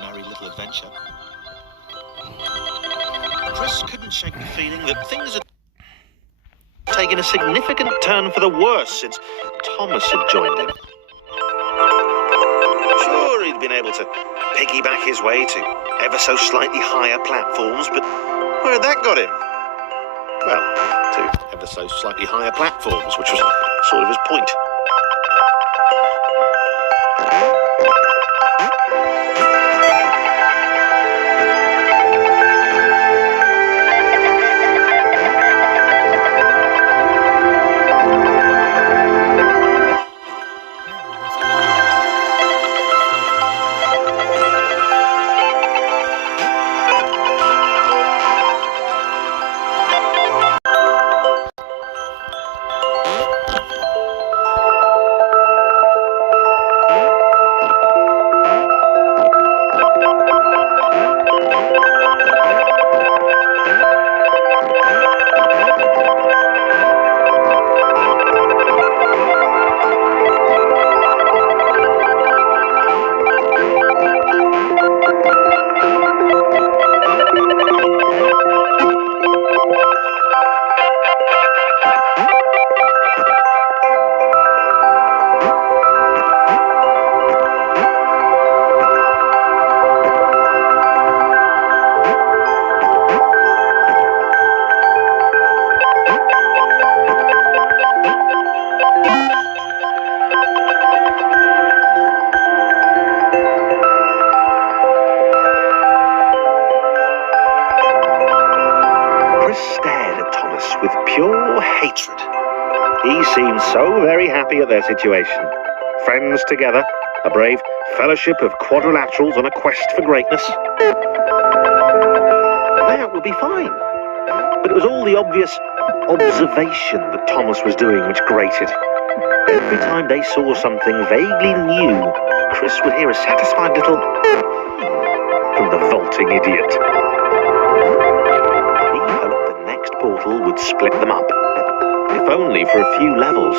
merry little adventure. Chris couldn't shake the feeling that things had taken a significant turn for the worse since Thomas had joined him. Sure, he'd been able to piggyback his way to ever so slightly higher platforms, but where had that got him? Well, to ever so slightly higher platforms, which was sort of his point. With pure hatred. He seemed so very happy at their situation. Friends together, a brave fellowship of quadrilaterals on a quest for greatness. That would be fine. But it was all the obvious observation that Thomas was doing which grated. Every time they saw something vaguely new, Chris would hear a satisfied little from the vaulting idiot. Portal would split them up, if only for a few levels.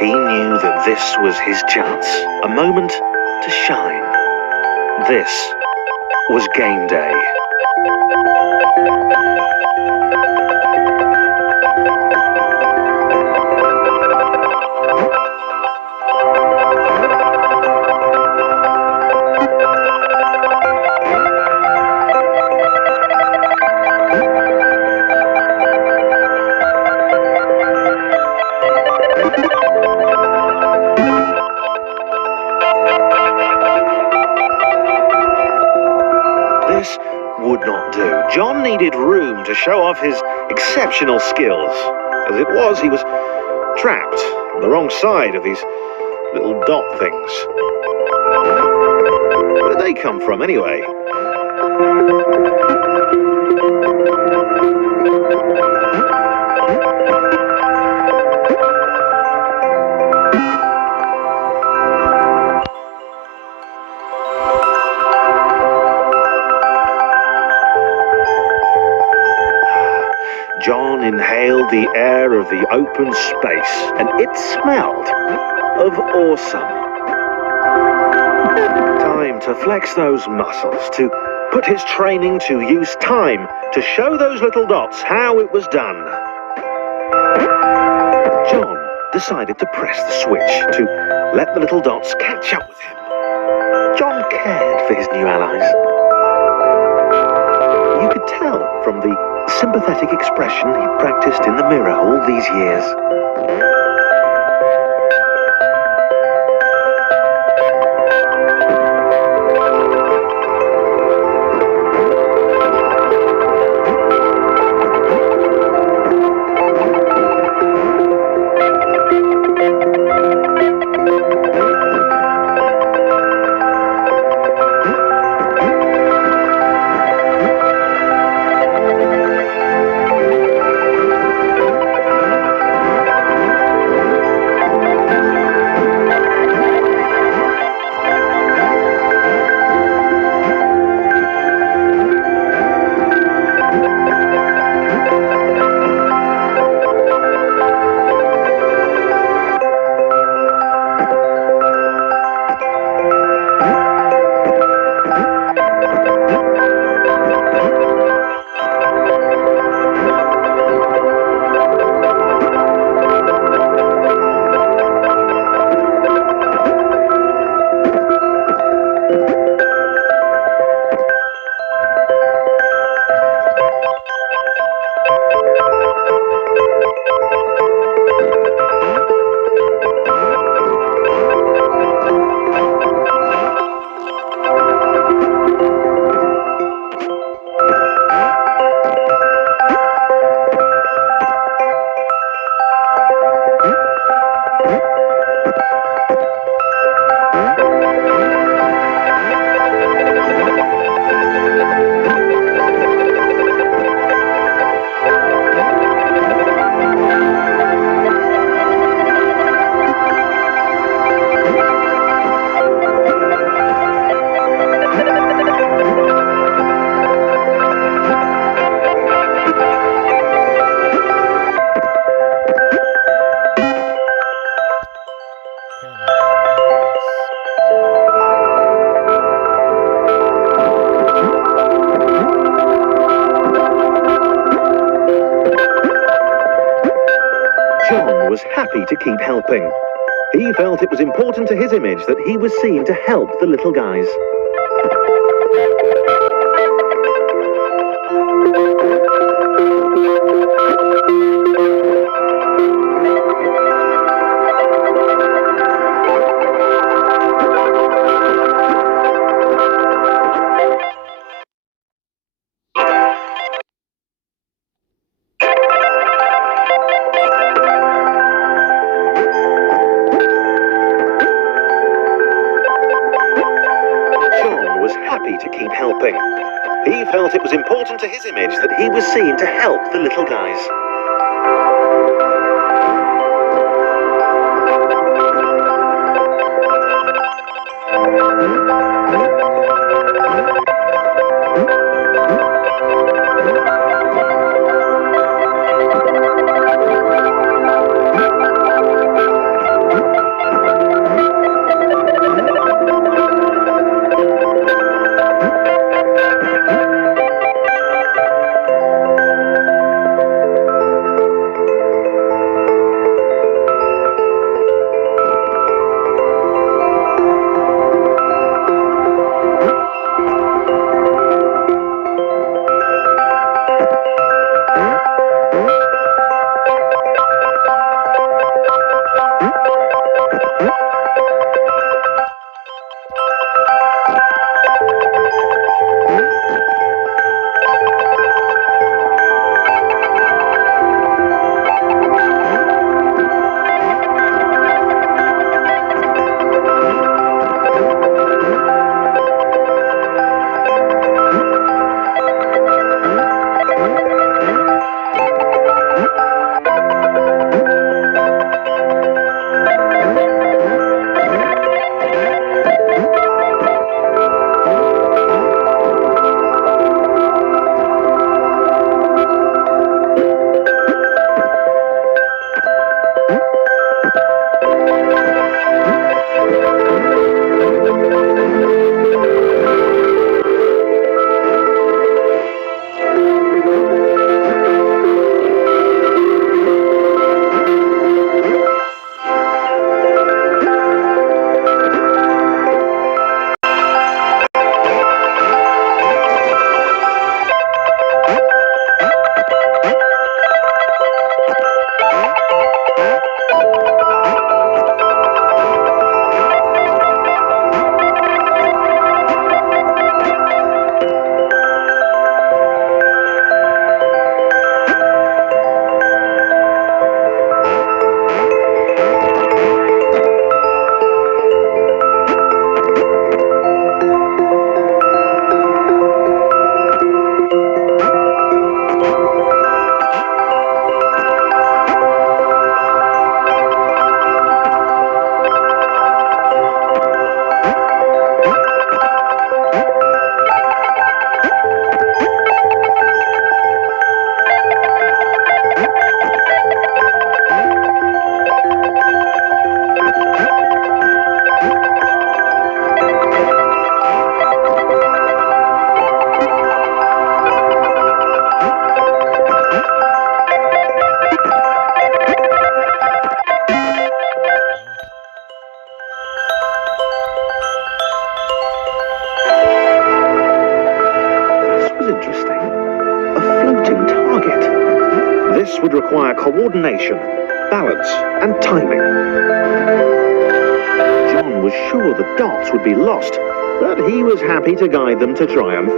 He knew that this was his chance, a moment to shine. This was game day. This would not do. John needed room to show off his exceptional skills. As it was, he was trapped on the wrong side of these little dot things. Where did they come from, anyway? John inhaled the air of the open space, and it smelled of awesome. Time to flex those muscles, to put his training to use. Time to show those little dots how it was done. John decided to press the switch to let the little dots catch up with him. John cared for his new allies. You could tell from the sympathetic expression he practiced in the mirror all these years. John was happy to keep helping. He felt it was important to his image that he was seen to help the little guys. To keep helping. He felt it was important to his image that he was seen to help the little guys. would require coordination, balance, and timing. John was sure the dots would be lost, but he was happy to guide them to triumph.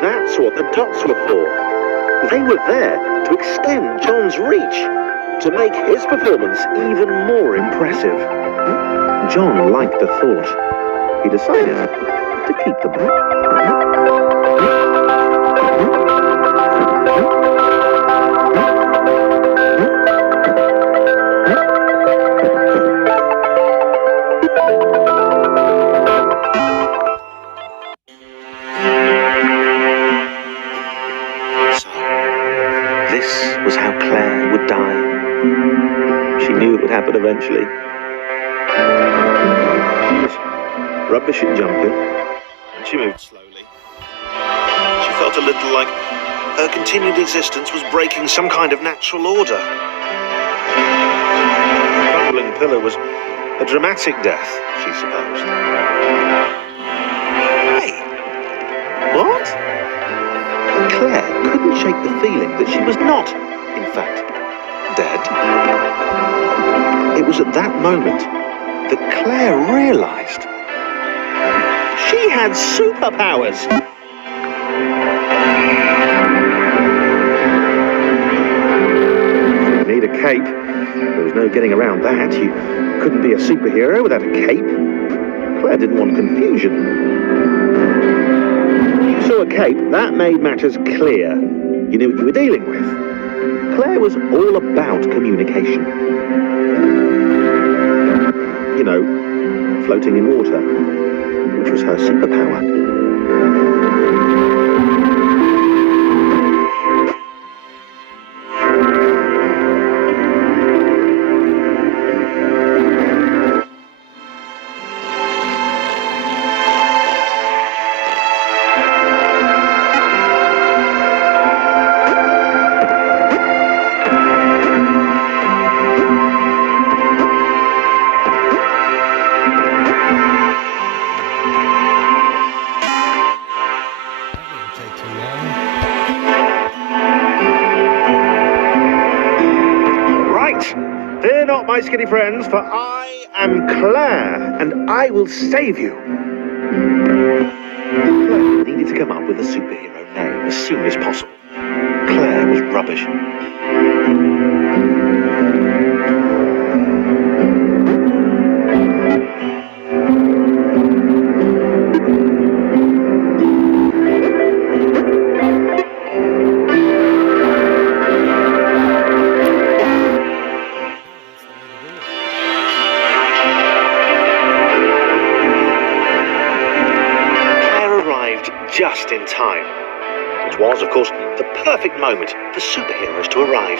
That's what the dots were for. They were there to extend John's reach, to make his performance even more impressive. John liked the thought. He decided to keep them. This was how Claire would die. She knew it would happen eventually. She was rubbish at jumping, and she moved slowly. She felt a little like her continued existence was breaking some kind of natural order. The crumbling pillar was a dramatic death, she supposed. Hey, what? Claire couldn't shake the feeling that she was not, in fact, dead. It was at that moment that Claire realised she had superpowers. She didn't need a cape. There was no getting around that. You couldn't be a superhero without a cape. Claire didn't want confusion. Saw a cape, that made matters clear. You knew what you were dealing with. Claire was all about communication. You know, floating in water, which was her superpower. Fear not, my skinny friends, for I am Claire, and I will save you. Claire needed to come up with a superhero name as soon as possible. Claire was rubbish. Just in time. It was, of course, the perfect moment for superheroes to arrive.